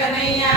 caminha.